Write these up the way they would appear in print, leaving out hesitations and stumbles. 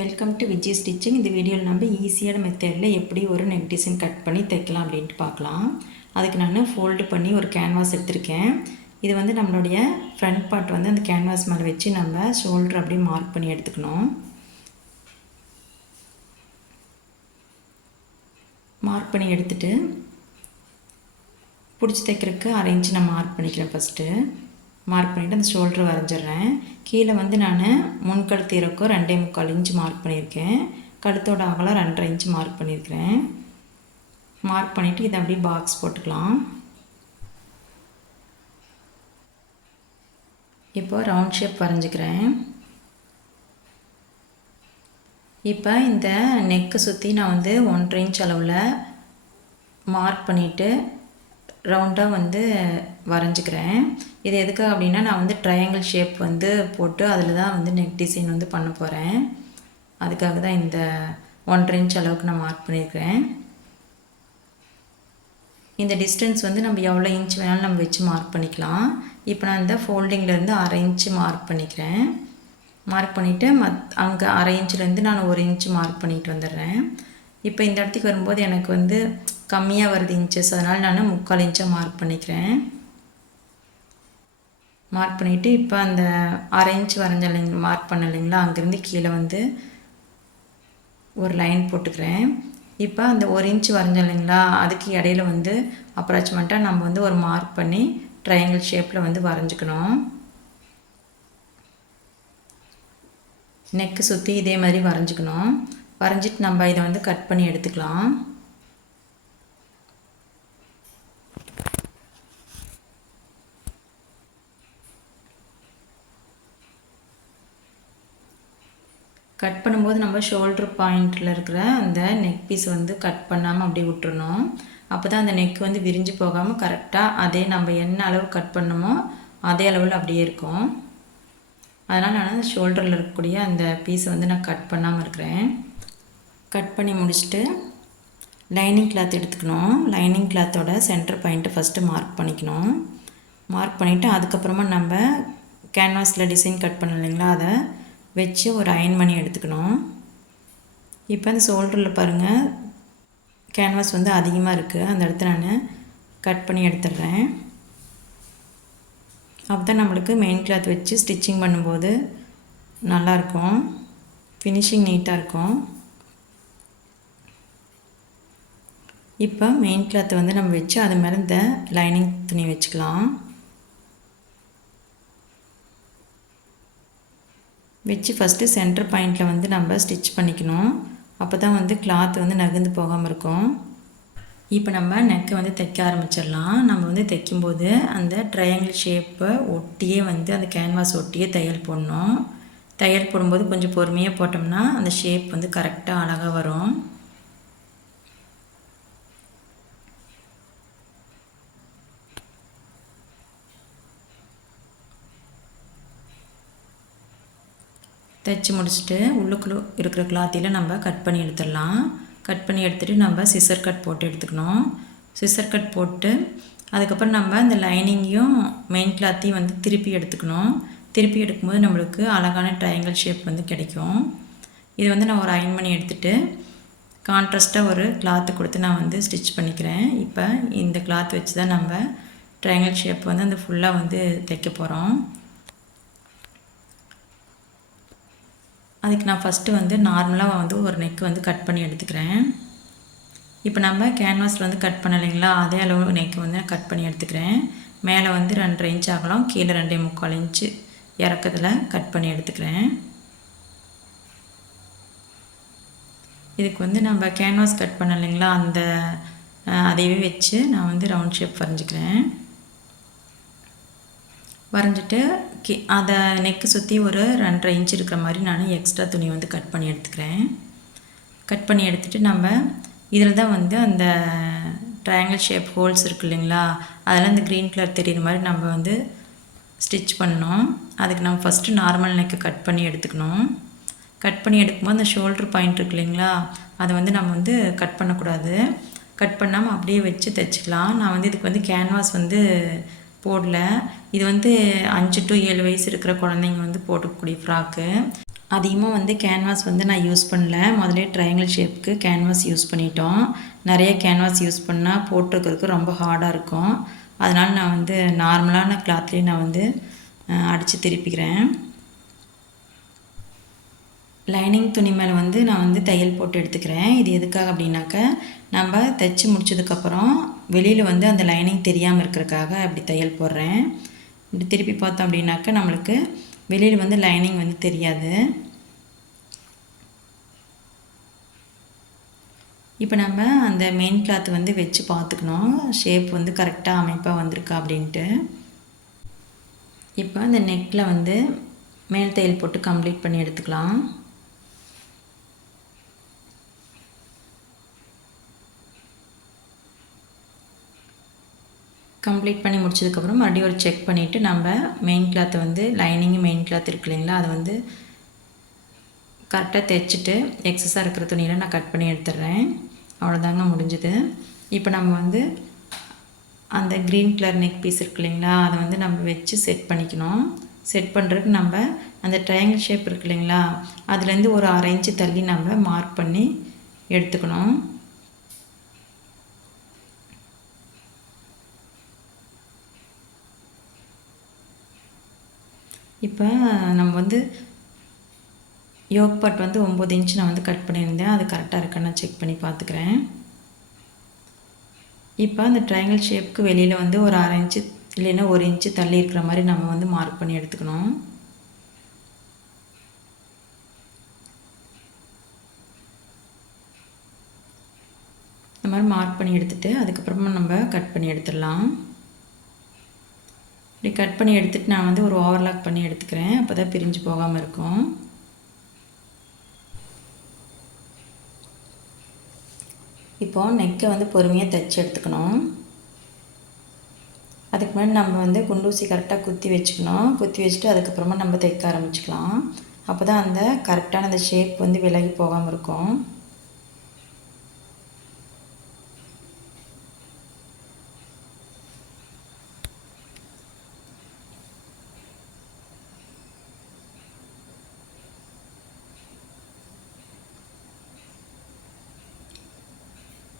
Welcome to Vijay stitching. இந்த வீடியோவில் நம்ம ஈஸியான மெத்தடில் எப்படி ஒரு நெக் டிசைன் கட் பண்ணி தைக்கலாம் அப்படின்ட்டு பார்க்கலாம். அதுக்கு நான் ஃபோல்டு பண்ணி ஒரு கேன்வாஸ் எடுத்திருக்கேன். இது வந்து நம்மளுடைய ஃப்ரண்ட் பார்ட் வந்து அந்த கேன்வாஸ் மேலே வச்சு நம்ம ஷோல்டர் அப்படியே மார்க் பண்ணி எடுத்துக்கணும். மார்க் பண்ணி எடுத்துகிட்டு பிடிச்சி தைக்கிறதுக்கு 1/2 இன்ச் நான் மார்க் பண்ணிக்கிறேன். ஃபஸ்ட்டு மார்க் பண்ணிவிட்டு அந்த ஷோல்டர் வரைஞ்சிட்றேன். கீழே வந்து நான் முன்கழுத்து இறக்கம் 2.25 இன்ச் மார்க் பண்ணியிருக்கேன். கழுத்தோட அகலம் 2.5 இன்ச் மார்க் பண்ணியிருக்கிறேன். மார்க் பண்ணிவிட்டு இதை அப்படியே பாக்ஸ் போட்டுக்கலாம். இப்போ ரவுண்ட் ஷேப் வரைஞ்சிக்கிறேன். இப்போ இந்த நெக்கை சுற்றி நான் வந்து 1.5 இன்ச் அளவில் மார்க் பண்ணிவிட்டு ரவுண்டாக வந்து வரைஞ்சிக்கிறேன். இது எதுக்காக அப்படின்னா நான் வந்து ட்ரையாங்கிள் ஷேப் வந்து போட்டு அதில் தான் வந்து நெக் டிசைன் வந்து பண்ண போகிறேன். அதுக்காக தான் இந்த 1.5 இன்ச் அளவுக்கு நான் மார்க் பண்ணியிருக்கிறேன். இந்த டிஸ்டன்ஸ் வந்து நம்ம எவ்வளோ இன்ச் வேணாலும் நம்ம வச்சு மார்க் பண்ணிக்கலாம். இப்போ நான் இந்த ஃபோல்டிங்லேருந்து 1/2 இன்ச்சு மார்க் பண்ணிக்கிறேன். மார்க் பண்ணிவிட்டு அங்கே 1/2 இன்ச்சிலேருந்து நான் 1 இன்ச்சு மார்க் பண்ணிட்டு வந்துடுறேன். இப்போ இந்த இடத்துக்கு வரும்போது எனக்கு வந்து கம்மியாக வருது இன்ச்சஸ், அதனால் நான் 3/4 இன்ச்சாக மார்க் பண்ணிக்கிறேன். மார்க் பண்ணிவிட்டு இப்போ அந்த 1/2 இன்ச் வரைஞ்ச மார்க் பண்ண இல்லைங்களா, அங்கேருந்து கீழே வந்து ஒரு லைன் போட்டுக்கிறேன். இப்போ அந்த 1 இன்ச் வரைஞ்ச இல்லைங்களா, அதுக்கு இடையில வந்து அப்ராச்மெண்ட்டாக நம்ம வந்து ஒரு மார்க் பண்ணி ட்ரையாங்கிள் ஷேப்பில் வந்து வரைஞ்சிக்கணும். நெக்கு சுற்றி இதே மாதிரி வரைஞ்சிக்கணும். வரைஞ்சிட்டு நம்ம இதை வந்து கட் பண்ணி எடுத்துக்கலாம். கட் பண்ணும்போது நம்ம ஷோல்ட்ரு பாயிண்டில் இருக்கிற அந்த நெக் பீஸ் வந்து கட் பண்ணாமல் அப்படியே விட்டுறணும். அப்போ தான் அந்த நெக் வந்து விரிஞ்சு போகாமல் கரெக்டாக அதே நம்ம என்ன அளவு கட் பண்ணணுமோ அதே அளவில் அப்படியே இருக்கும். அதனால் நான் அந்த ஷோல்டரில் இருக்கக்கூடிய அந்த பீஸை வந்து நான் கட் பண்ணாமல் இருக்கிறேன். கட் பண்ணி முடிச்சுட்டு லைனிங் கிளாத் எடுத்துக்கணும். லைனிங் கிளாத்தோட சென்டர் பாயிண்ட்டு ஃபஸ்ட்டு மார்க் பண்ணிக்கணும். மார்க் பண்ணிவிட்டு அதுக்கப்புறமா நம்ம கேன்வாஸில் டிசைன் கட் பண்ண இல்லைங்களா, அதை வச்சு ஒரு அயன் பண்ணி எடுத்துக்கணும். இப்போ அந்த ஷோல்டரில் பாருங்கள் கேன்வாஸ் வந்து அதிகமாக இருக்குது, அந்த இடத்த நான் கட் பண்ணி எடுத்துடுறேன். அப்போ தான் நம்மளுக்கு மெயின் கிளாத் வச்சு ஸ்டிச்சிங் பண்ணும்போது நல்லாயிருக்கும், ஃபினிஷிங் நீட்டாக இருக்கும். இப்போ மெயின் கிளாத்தை வந்து நம்ம வச்சு அது மேலே இந்த லைனிங் துணி வச்சுக்கலாம். வச்சு ஃபஸ்ட்டு சென்டர் பாயிண்டில் வந்து நம்ம ஸ்டிச் பண்ணிக்கணும். அப்போ தான் வந்து கிளாத் வந்து நகர்ந்து போகாமல் இருக்கும். இப்போ நம்ம நெக்கை வந்து தைக்க ஆரம்பிச்சிடலாம். நம்ம வந்து தைக்கும்போது அந்த ட்ரையாங்கிள் ஷேப்பை ஒட்டியே வந்து அந்த கேன்வாஸ் ஒட்டியே தையல் போடணும். தையல் போடும்போது கொஞ்சம் பொறுமையாக போட்டோம்னா அந்த ஷேப் வந்து கரெக்டாக அழகாக வரும். தைச்சி முடிச்சுட்டு உள்ளுக்குள்ளே இருக்கிற கிளாத்தியில் நம்ம கட் பண்ணி எடுத்துடலாம். கட் பண்ணி எடுத்துகிட்டு நம்ம சிசர் கட் போட்டு எடுத்துக்கணும். சிசர் கட் போட்டு அதுக்கப்புறம் நம்ம இந்த லைனிங்கையும் மெயின் கிளாத்தையும் வந்து திருப்பி எடுத்துக்கணும். திருப்பி எடுக்கும்போது நம்மளுக்கு அழகான ட்ரையாங்கிள் ஷேப் வந்து கிடைக்கும். இது வந்து நான் ஒரு அயன் பண்ணி எடுத்துகிட்டு கான்ட்ராஸ்ட்டாக ஒரு கிளாத்து கொடுத்து நான் வந்து ஸ்டிச் பண்ணிக்கிறேன். இப்போ இந்த கிளாத் வச்சு தான் நம்ம ட்ரையாங்கிள் ஷேப் வந்து அந்த ஃபுல்லாக வந்து தைக்க போகிறோம். அதுக்கு நான் ஃபஸ்ட்டு வந்து நார்மலாக வந்து ஒரு நெக் வந்து கட் பண்ணி எடுத்துக்கிறேன். இப்போ நம்ம கேன்வாஸில் வந்து கட் பண்ணலைங்களா, அதே அளவு நெக் வந்து கட் பண்ணி எடுத்துக்கிறேன். மேலே வந்து 2.5 இன்ச் ஆகலாம், கீழே 2.25 இன்ச்சு இறக்கத்தில் கட் பண்ணி எடுத்துக்கிறேன். இதுக்கு வந்து நம்ம கேன்வாஸ் கட் பண்ணலைங்களா, அந்த அதையவே வச்சு நான் வந்து ரவுண்ட் ஷேப் வரைஞ்சிக்கிறேன். வரைஞ்சிட்டு அதை நெக்கு சுற்றி ஒரு 2.5 இன்ச் இருக்கிற மாதிரி நான் எக்ஸ்ட்ரா துணி வந்து கட் பண்ணி எடுத்துக்கிறேன். கட் பண்ணி எடுத்துகிட்டு நம்ம இதில் தான் வந்து அந்த ட்ரையாங்கிள் ஷேப் ஹோல்ஸ் இருக்குது இல்லைங்களா, அதெல்லாம் இந்த க்ரீன் கலர் தெரியுற மாதிரி நம்ம வந்து ஸ்டிச் பண்ணணும். அதுக்கு நம்ம ஃபஸ்ட்டு நார்மல் நெக்கை கட் பண்ணி எடுத்துக்கணும். கட் பண்ணி எடுக்கும்போது அந்த ஷோல்டர் பாயிண்ட் இருக்கு இல்லைங்களா, அதை வந்து நம்ம வந்து கட் பண்ணக்கூடாது. கட் பண்ணாமல் அப்படியே வச்சு தைச்சிக்கலாம். நான் வந்து இதுக்கு வந்து கேன்வாஸ் வந்து போடல. இது வந்து 5 to 7 வயசு இருக்கிற குழந்தைங்க வந்து போட்டுக்கக்கூடிய ஃப்ராக்கு. அதிகமாக வந்து கேன்வாஸ் வந்து நான் யூஸ் பண்ணல. முதலே ட்ரையாங்கிள் ஷேப்புக்கு கேன்வாஸ் யூஸ் பண்ணிட்டோம். நிறைய கேன்வாஸ் யூஸ் பண்ணால் போட்டிருக்கிறதுக்கு ரொம்ப ஹார்டாக இருக்கும். அதனால் நான் வந்து நார்மலான கிளாத்லேயே நான் வந்து அடித்து திருப்பிக்கிறேன். லைனிங் துணி மேலே வந்து நான் வந்து தையல் போட்டு எடுத்துக்கிறேன். இது எதுக்காக அப்படின்னாக்க நம்ம தைச்சி முடிச்சதுக்கப்புறம் வெளியில் வந்து அந்த லைனிங் தெரியாமல் இருக்கிறதுக்காக அப்படி தையல் போடுறேன். இப்படி திருப்பி பார்த்தோம் அப்படின்னாக்க நம்மளுக்கு வெளியில் வந்து லைனிங் வந்து தெரியாது. இப்போ நம்ம அந்த மெயின் கிளாத் வந்து வச்சு பார்த்துக்கணும், ஷேப் வந்து கரெக்டாக அமைப்பாக வந்திருக்கா அப்படின்ட்டு. இப்போ அந்த நெக்கில் வந்து மேல் தையல் போட்டு கம்ப்ளீட் பண்ணி எடுத்துக்கலாம். கம்ப்ளீட் பண்ணி முடிச்சதுக்கப்புறம் மறுபடியும் ஒரு செக் பண்ணிவிட்டு நம்ம மெயின் கிளாத்தை வந்து லைனிங்கு மெயின் கிளாத் இருக்கு இல்லைங்களா, அதை வந்து கரெக்டாக தைச்சிட்டு எக்ஸஸாக இருக்கிற துணியில் நான் கட் பண்ணி எடுத்துடுறேன். அவ்வளோதாங்க முடிஞ்சுது. இப்போ நம்ம வந்து அந்த க்ரீன் கலர் நெக் பீஸ் இருக்கு இல்லைங்களா, அதை வந்து நம்ம வச்சு செட் பண்ணிக்கணும். செட் பண்ணுறதுக்கு நம்ம அந்த ட்ரையாங்கிள் ஷேப் இருக்கு இல்லைங்களா, அதுலேருந்து ஒரு 1/2 இன்ச்சு தள்ளி நம்ம மார்க் பண்ணி எடுத்துக்கணும். இப்போ நம்ம வந்து யோக் பார்ட் வந்து 9 இன்ச் நான் வந்து கட் பண்ணியிருந்தேன். அது கரெக்டாக இருக்கான்னு நான் செக் பண்ணி பார்த்துக்கிறேன். இப்போ அந்த ட்ரையாங்கிள் ஷேப்புக்கு வெளியில் வந்து ஒரு 1/2 இன்ச்சு இல்லைன்னா 1 இன்ச்சு தள்ளி இருக்கிற மாதிரி நம்ம வந்து மார்க் பண்ணி எடுத்துக்கணும். இந்த மாதிரி மார்க் பண்ணி எடுத்துகிட்டு அதுக்கப்புறமா நம்ம கட் பண்ணி எடுத்துடலாம். இப்படி கட் பண்ணி எடுத்துகிட்டு நான் வந்து ஒரு ஓவர்லாக் பண்ணி எடுத்துக்கிறேன். அப்போ தான் பிரிஞ்சு போகாமல் இருக்கும். இப்போது நெக்கை வந்து பொறுமையாக தைச்சி எடுத்துக்கணும். அதுக்கு முன்னாடி நம்ம வந்து குண்டூசி கரெக்டாக குத்தி வச்சுக்கணும். குத்தி வச்சுட்டு அதுக்கப்புறமா நம்ம தைக்க ஆரம்பிச்சுக்கலாம். அப்போ தான் அந்த கரெக்டான அந்த ஷேப் வந்து விலகி போகாமல் இருக்கும்.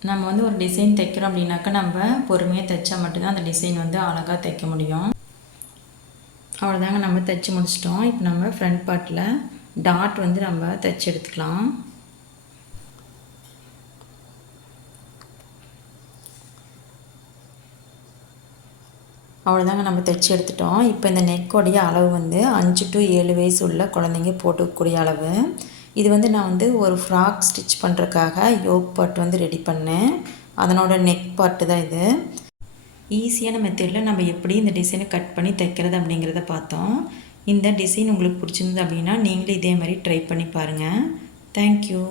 நம்ம வந்து ஒரு டிசைன் தைக்கிறோம் அப்படின்னாக்கா நம்ம பொறுமையாக தைச்சா மட்டும்தான் அந்த டிசைன் வந்து அழகாக தைக்க முடியும். அவ்வளோதாங்க, நம்ம தைச்சி முடிச்சிட்டோம். இப்போ நம்ம ஃப்ரண்ட் பார்ட்டில் டாட் வந்து நம்ம தைச்சி எடுத்துக்கலாம். அவ்வளோதாங்க, நம்ம தைச்சி எடுத்துட்டோம். இப்போ இந்த நெக்கோடைய அளவு வந்து 5 to 7 வயசு உள்ள குழந்தைங்க போட்டுக்கக்கூடிய அளவு. இது வந்து நான் வந்து ஒரு ஃப்ராக் ஸ்டிச் பண்ணுறதுக்காக யோக் பார்ட் வந்து ரெடி பண்ணேன். அதனோட நெக் பார்ட்டு தான் இது. ஈஸியான மெத்தடில் நம்ம எப்படி இந்த டிசைனை கட் பண்ணி தைக்கிறது அப்படிங்கிறத பார்த்தோம். இந்த டிசைன் உங்களுக்கு பிடிச்சிருந்தது அப்படின்னா நீங்களே இதே மாதிரி ட்ரை பண்ணி பாருங்கள். தேங்க்யூ.